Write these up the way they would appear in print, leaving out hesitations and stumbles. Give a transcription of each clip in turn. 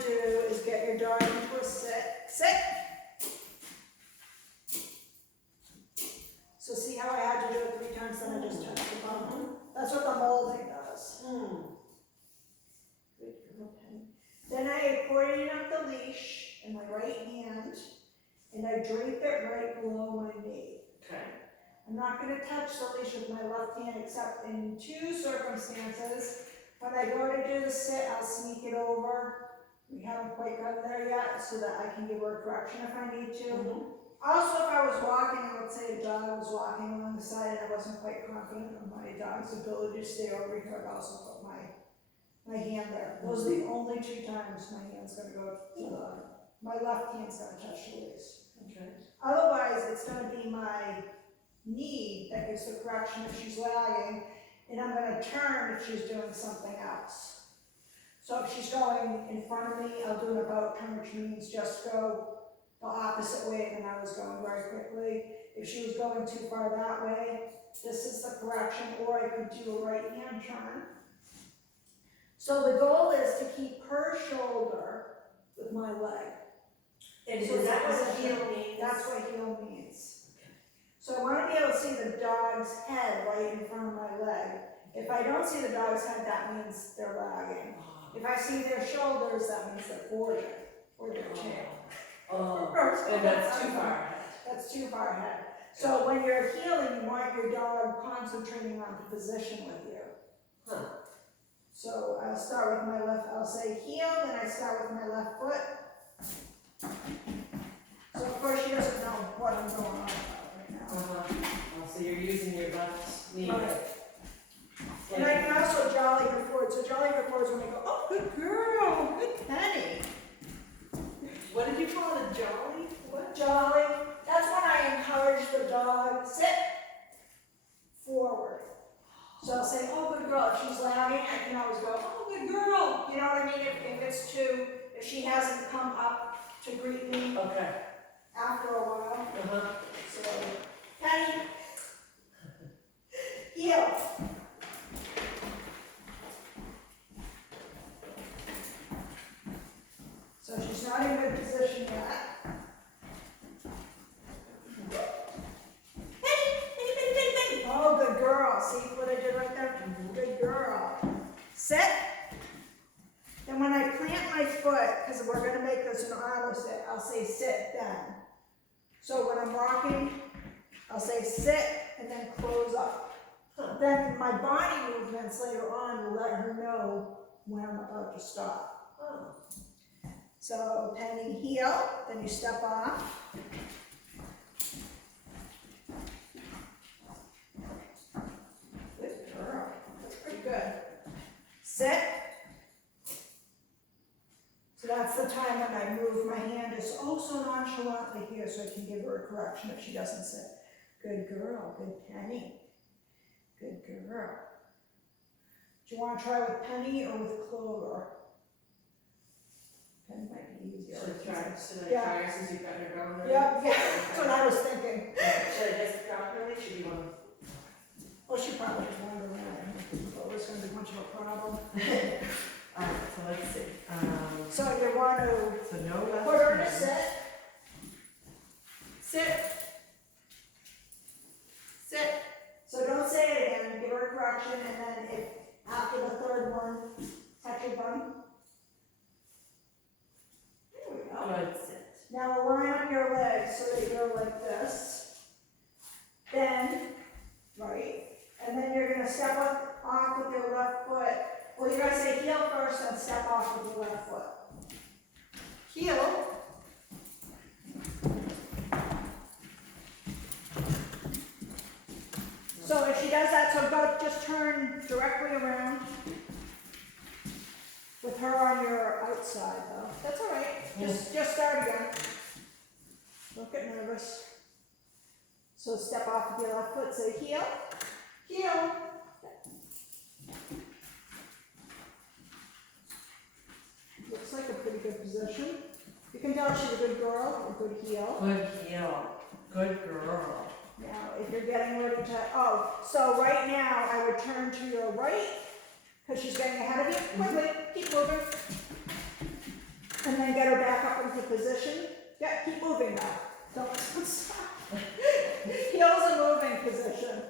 to do is get your dog into a sit. Sit. So see how I had to do it 3 times, then I just touched the bone? That's what the molding does. Good girl, Penny. Then I accordion up the leash in my right hand, and I drape it right below my knee. Okay. I'm not gonna touch the leash with my left hand except in 2 circumstances. When I go to do the sit, I'll sneak it over. We haven't quite gotten there yet, so that I can give her a correction if I need to. Also, if I was walking, and let's say a dog was walking along the side and I wasn't quite confident of my dog's ability to stay over here, I'd also put my hand there. Those are the only 2 times my hand's gonna go to my left hand's gonna touch the leash. Okay. Otherwise, it's gonna be my knee that gives the correction if she's lagging, and I'm gonna turn if she's doing something else. So if she's going in front of me, I'll do an about turn, which means just go the opposite way than I was going very quickly. If she was going too far that way, this is the correction, or I could do a right hand turn. So the goal is to keep her shoulder with my leg. And So is that what that's heel means? That's what heel means. So I want to be able to see the dog's head right in front of my leg. If I don't see the dog's head, that means they're lagging. If I see their shoulders, that means they're forward, or their tail. And that's too far ahead. That's too far ahead. So when you're heeling, you want your dog concentrating on the position with you. Huh. So I'll start with my left, I'll say heel, then I start with my left foot. So of course she doesn't know what I'm going on about right now. Oh, so you're using your left knee. Right. And I can also jolly her forward. So jolly her forward is when I go, oh, good girl, good Penny. What did you call it, a jolly? What? Jolly. That's when I encourage the dog, sit forward. So I'll say, oh, good girl. If she's lagging, I can always go, oh, good girl. You know what I mean? If she hasn't come up to greet me Okay. after a while. Uh-huh. So, Penny, heel. So she's not in good position yet. Oh, good girl. See what I did right there? Good girl. Sit. Then when I plant my foot, because we're going to make this an auto sit, I'll say sit then. So when I'm rocking, I'll say sit and then close up. Then my body movements later on will let her know when I'm about to stop. Oh. So Penny, heel, then you step off. Good girl. That's pretty good. Sit. So that's the time when I move my hand is oh so nonchalantly here so I can give her a correction if she doesn't sit. Good girl, good Penny. Good girl. Do you want to try with Penny or with Clover? Penny might be easier. Should I try Yeah. her since you've got her going? Yeah, that's what I was thinking. Should I just drop her? Should you want Well, she probably just wandered around. Clover's going to be much of a problem. Alright, so let's see. So you want to So no left put her to hand. sit. Sit. Sit. So don't say it again, give her a correction, and then if after the third one, touch your bum. There we go. Good, sit. Now line up your legs so that you're like this. Then, right, and then you're gonna step off with your left foot. Well, you're gonna say heel first and step off with your left foot. Heel. So if she does that, so go, just turn directly around with her on your outside though. That's all right. Just start again. Don't get nervous. So step off with your left foot, say heel, heel. Looks like a pretty good position. You can tell she's a good girl, a good heel. Good heel. Good girl. Now, if you're getting ready to, so right now I would turn to your right, because she's getting ahead of you. Quickly, keep moving. And then get her back up into position. Yeah, keep moving now. Don't stop. Heels in moving position.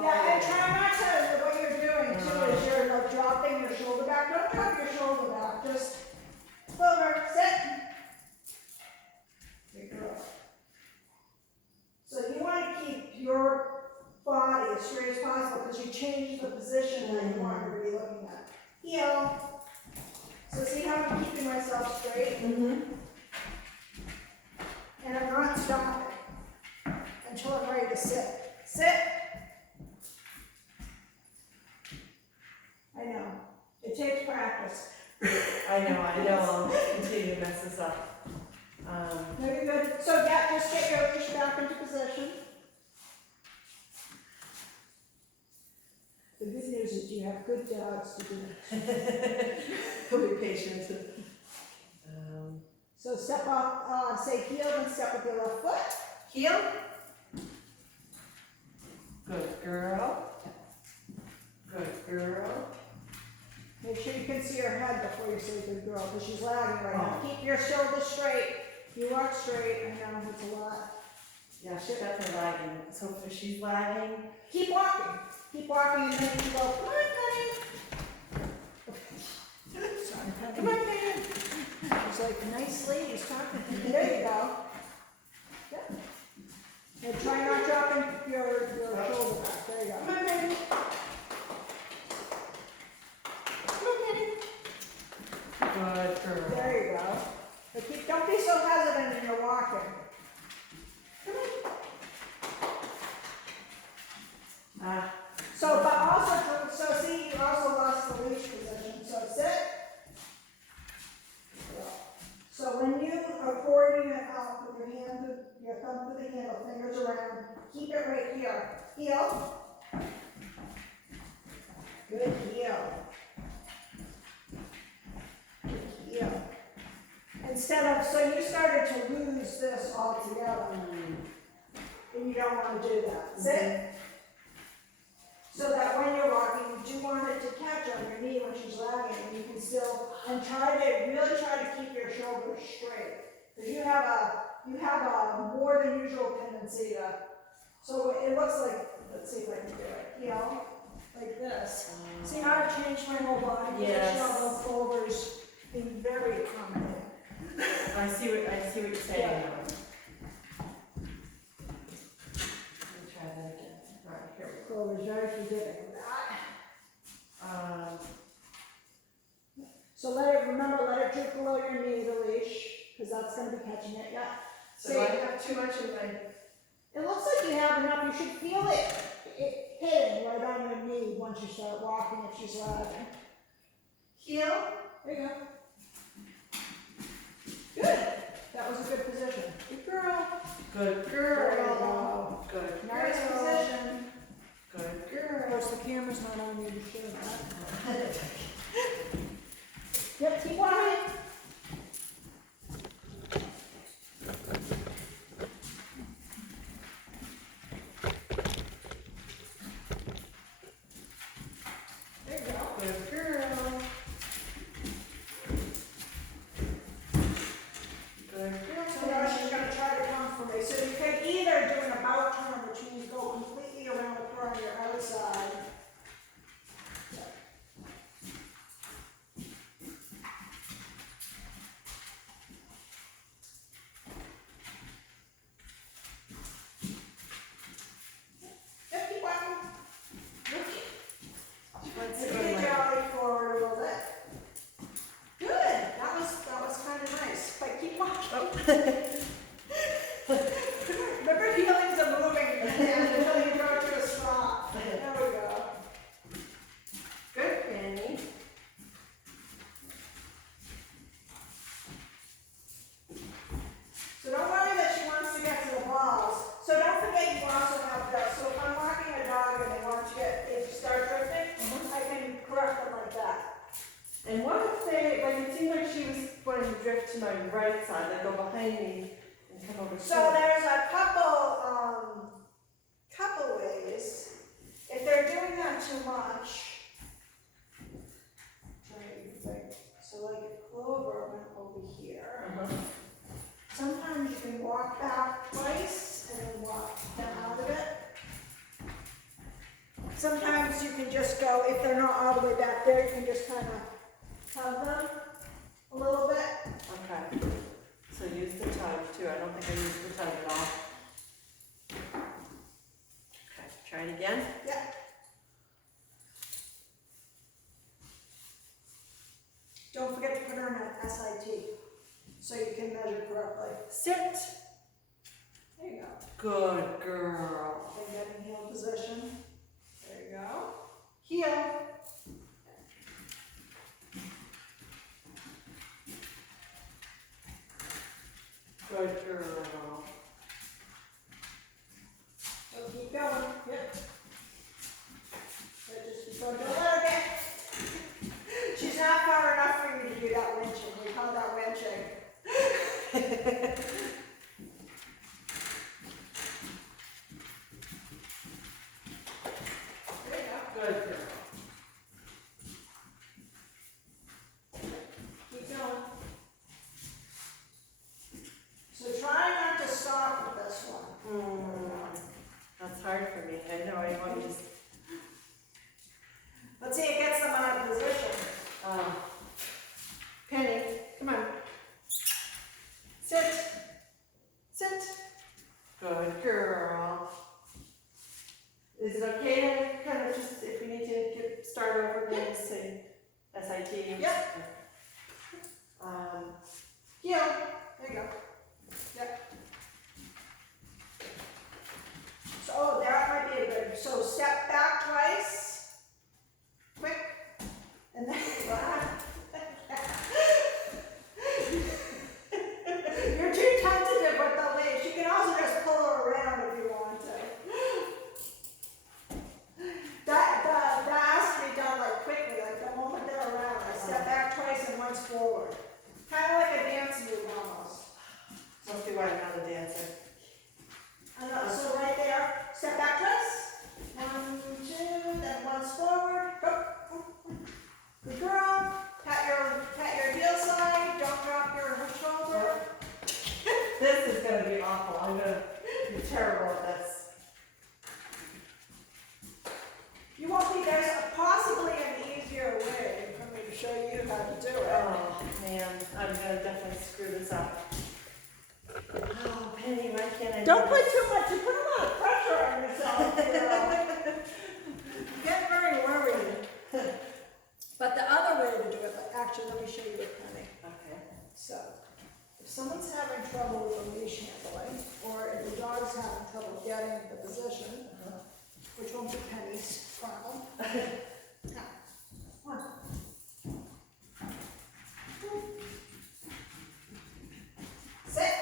Yeah, and try not to, what you're doing too is you're like dropping your shoulder back. Don't drop your shoulder back, just over, sit. Good girl. So you want to keep your body as straight as possible because you change the position that you want her to be looking at. Heel. So see how I'm keeping myself straight? Mm-hmm. And I'm not stopping until I'm ready to sit. Sit. I know. It takes practice. I know, I'll continue to mess this up. No, you're good. So yeah, just get your leash back into position. The good news is you have good dogs to do it. Be patient. So step up, say heel, then step with your left foot. Heel. Good girl. Good girl. Make sure you can see her head before you say good girl, because she's lagging right now. Keep your shoulders straight. You walk straight. I know it's a lot. Yeah, she's definitely lagging. So if she's lagging, Keep walking. Keep walking, and then you go, come on, honey. Sorry, come on, man. She's like, nice ladies talking to me. There you go. Yeah. And try not dropping your shoulder back. There you go. Come on, baby. Come on, baby. good girl. There you go. But don't be so hesitant when you're walking. Come on. Ah, So, but also, so see, you also lost the leash position. So sit. So when you are pouring it out with your hand, your thumb to the handle, fingers around, keep it right here. Heel. Good heel. Good heel. Instead of, so you started to lose this altogether. And you don't want to do that. Sit. So that when you're walking, you do want it to catch on your knee when she's lagging, and you can still, and really try to keep your shoulders straight. Because you have a more than usual tendency to, so it looks like, let's see if I can do it, you know, like this. See how I changed my whole body? Yes. Shoulder forwards being very common. I see what you're saying Yeah. now. Let me try that again. All right, here we go. Forwards, very forgiving. So remember, let it droop below your knee, the leash, because that's going to be catching it, yeah. So I have too much in my. It looks like you have enough. You should feel it hitting right on your knee once you start walking if she's lagging. Heel. There you go. Good. That was a good position. Good girl. Good There you girl. go. Good Nice girl. position. Good Of girl. course, the camera's not on you to show that. Yep, keep walking. There you go. Good girl. Good girl. So now she's gonna try to come for me. So you can either do an about turn, which means go completely around the car on your outside. Yep, keep walking. Let's Maybe go get like- Jolly forward a little bit. Good. That was kind of nice. But keep walking. Remember, feelings are moving until you go to a stop. There we go. Good, Penny. So don't worry that she wants to get to the balls. So don't forget you also have this. So if I'm walking a dog and they want to if you start drifting, I can correct them like that. And what if they, like, it seemed like she was going to drift to my right side, like go behind me and come over. So there's a couple ways. If they're doing that too much, try to think. So like if Clover went over over here. Uh-huh. Sometimes you can walk back twice and then walk down out of it. Sometimes you can just go, if they're not all the way back there, you can just kind of hug them a little bit. Okay. So use the tug too. I don't think I used the tug at all. Okay, try it again. Yeah. Don't forget to put her in an SIT so you can measure correctly. Sit. There you go. Good girl. And get in heel position. There you go. Heel. Good girl. So keep going. Yep. Just don't let her get. She's not far enough for you to do that winching. We call that winching. There you go. Good girl. Keep going. So try not to stop with this one. That's hard for me. I know. I want to just. Let's see, it gets them out of position. Penny, come on. Sit. Sit. Good girl. Is it okay to kind of just, if we need to start over again, just say SIT? Yep. Heel. There you go. Yep. So, oh, that might be a good. So step back twice. Quick. And then you're too tentative with the leash. You can also just pull her around if you want to. That has to be done like quickly, like the moment they're around. I step back twice and once forward. Kind of like a dance move almost. Must be why I'm not a dancer. So right there, step back twice. 1, 2, then once forward. Go. Good girl. Pat your heel side. Don't drop your shoulder. This is going to be awful. I'm going to be terrible at this. You won't be there's possibly an easier way for me to show you how to do it. Oh, man. I'm going to definitely screw this up. Oh, Penny, why can't I Don't do put this? too much. You put a lot of pressure on yourself. You get very worried. But the other way to do it, actually, let me show you a Penny. Okay. So, if someone's having trouble with the leash handling, or if the dog's having trouble getting the position, which won't be Penny's problem. Now, 1. Sit.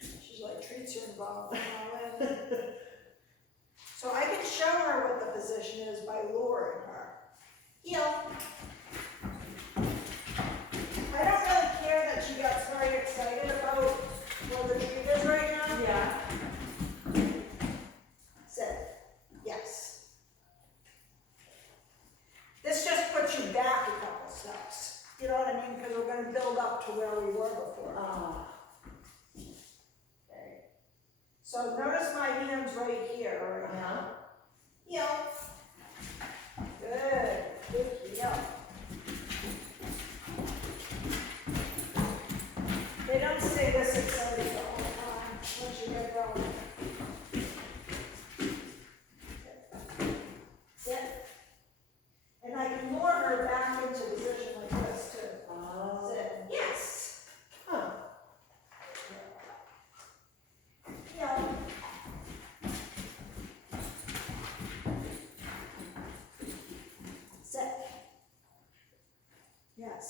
She's like treats are involved. So I can show her what the position is by luring her. Heel. I don't really care that she gets very excited about where the treat is right now. Yeah. Sit. Yes. This just puts you back a couple steps. You know what I mean? Because we're going to build up to where we were before. Okay. So notice my hands right here. Right now. Heel. Good. Good heel. They don't stay this excited the whole time once you get going. Sit. And I can lure her back into position like this too. Sit. Yes. Huh. Yeah. Sit. Yes.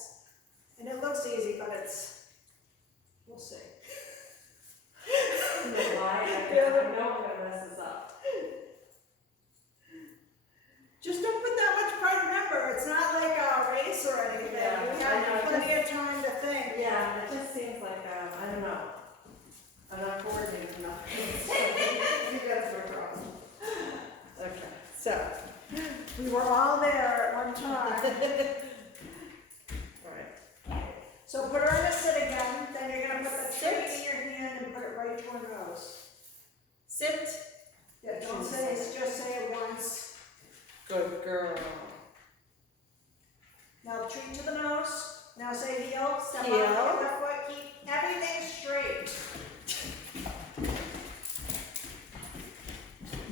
And it looks easy, but we'll see. I don't know why. I know I'm going to mess this up. Just don't put that much pride. Remember, it's not like a race or anything. Yeah, You I know, have plenty of time to think. Yeah, it just seems like, I don't know. I'm not coordinated enough. You guys were wrong. Okay, so. We were all there at one time. All right. So put her in a sit again, then you're gonna put the tree in your hand and put it right to her nose. Sit. Yeah, don't say it, just say it once. Good girl. Now treat to the nose, now say heel, step Heel. on the left foot, keep everything straight.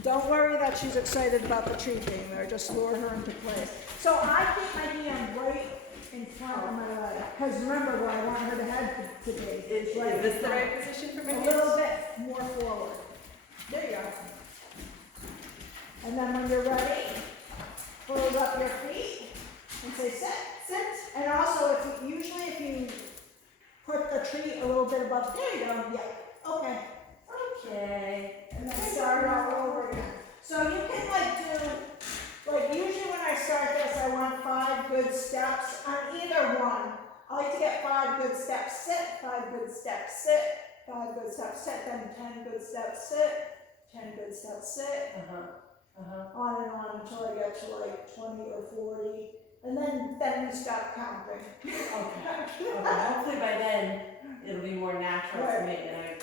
Don't worry that she's excited about the tree being there, just lure her into place. So I keep my hand right in front of my leg, because remember where I want her to head to be. Is right this in the front. right position for my A hands? little bit more forward. There you go. And then when you're ready, fold up your feet and say sit, sit. And also, if you put the tree a little bit above, there you go, yeah, okay. Okay. And then start all over again. So you can usually when I start this, I want 5 good steps on either one. I like to get 5 good steps, sit, 5 good steps, sit, 5 good steps, sit, then 10 good steps, sit, 10 good steps, sit, on and on until I get to like 20 or 40. And then we stop counting. Okay. Hopefully by then, it'll be more natural for me and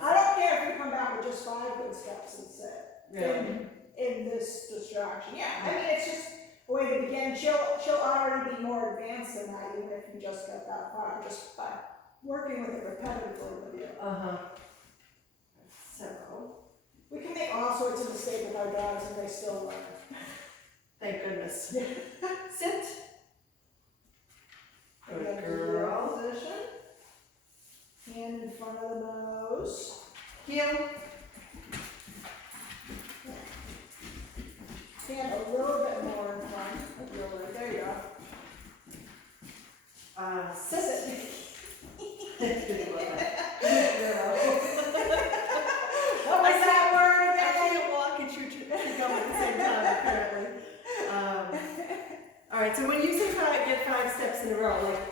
I don't care if you come back with just 5 good steps and sit. Really? In this distraction. Yeah, I mean, it's just a way to begin. She'll already be more advanced than that, even if you just get that far, just by working with it repetitively with you. So, We can make all sorts of mistakes with our dogs and they still learn. thank goodness. Yeah. Sit. And Good then girl. position. Hand in front of the nose. Heel. Hand a little bit more in front of your leg. There you go. Sit. Good What was that word I again? can't walk and chew gum at the same time, apparently. All right, so when you say get 5 steps in a row, like...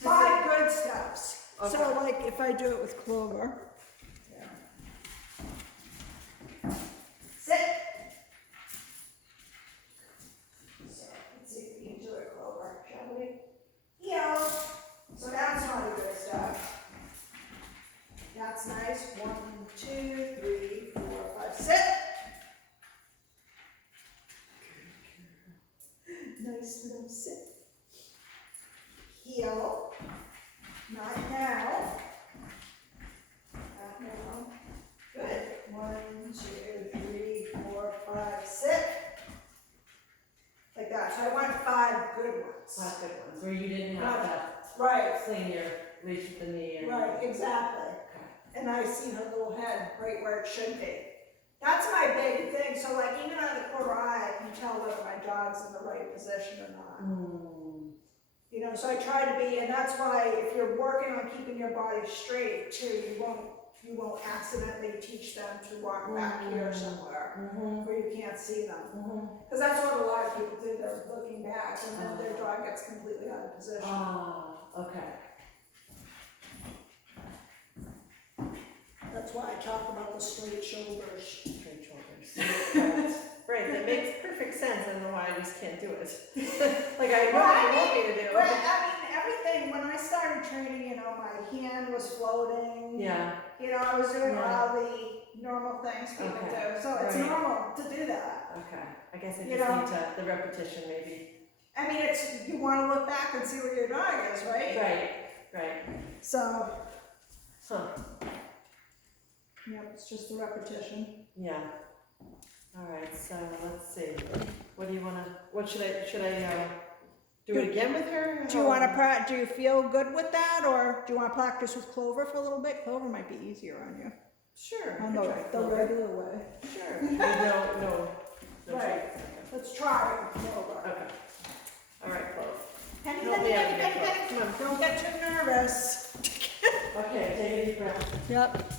just 5 good steps. Okay. So like if I do it with Clover. Sit. So let's see if we can do it, Clover, shall we? Yeah. So that's not a good step. That's nice. 1, 2, 3, 4, 5. Sit. Nice little sit. Heel. Not now. Not now. Good. 1, 2, 3, 4, 5. Sit. Like that. So I want 5 good ones. 5 good ones, where you didn't have that Right. clean your reach with the knee. And, Right, exactly. Okay. And I see her little head right where it should be. That's my big thing. So like even on the quarter eye, I can tell whether my dog's in the right position or not. You know, so I try to be, and that's why if you're working on keeping your body straight too, you won't accidentally teach them to walk back here somewhere where you can't see them. Because that's what a lot of people do. They're looking back, and then their dog gets completely out of position. Okay. That's why I talk about the straight shoulders. Straight shoulders. Right, that makes perfect sense. I don't know why I just can't do it. Like I know what you want me to do. But I mean, everything, when I started training, you know, my hand was floating. Yeah. You know, I was doing Yeah. all the normal things people Okay. do. So it's Right. normal to do that. Okay. I guess I You just know. need to, the repetition maybe. I mean, you want to look back and see where your dog is, right? Right. So, Huh. yep, it's just the repetition. Yeah. All right, so let's see. What do you want to, should I do it again with her? Do you want to do you feel good with that, or do you want to practice with Clover for a little bit? Clover might be easier on you. Sure. On I could try the Clover. regular way. Sure. No. Right. Okay. Let's try it with Clover. Okay. All right, Clove. Penny, Help penny, me out penny, here, penny, penny. Clove. Come on. Don't get too nervous. Okay, take a deep breath. Yep.